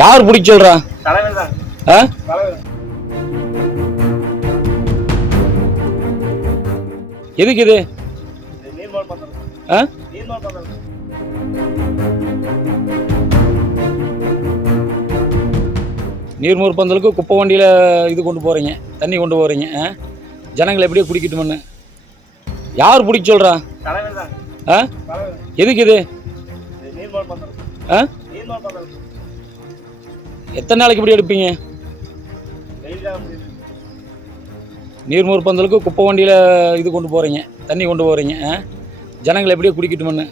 யார் பிடிக்க சொல்றா? எதுக்கு இது? நீர்மூர் பந்தலுக்கு குப்பை வண்டியில் இது கொண்டு போகிறீங்க, தண்ணி கொண்டு போகிறீங்க. ஜனங்களை எப்படியே குடிக்கட்டும்னு யார் பிடிக்க சொல்றா? எதுக்கு இது? எத்தனை நாளைக்கு இப்படி எடுப்பீங்க? நீர்மூர் பந்தலுக்கு குப்பை வண்டியில் இது கொண்டு போகிறீங்க, தண்ணி கொண்டு போகிறீங்க. ஜனங்களை எப்படியே குடிக்கட்டும்னு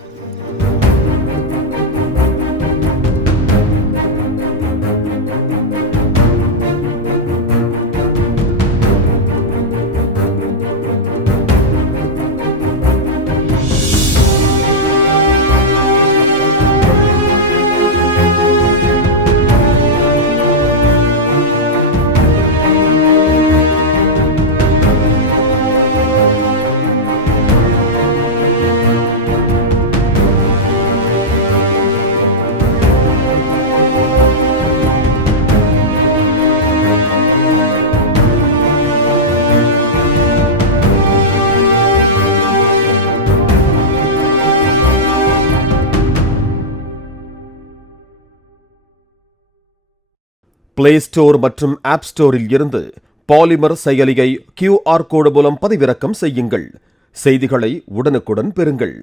பிளே ஸ்டோர் மற்றும் ஆப் ஸ்டோரில் இருந்து பாலிமர் செயலியை QR கோடு மூலம் பதிவிறக்கம் செய்யுங்கள். செய்திகளை உடனுக்குடன் பெறுங்கள்.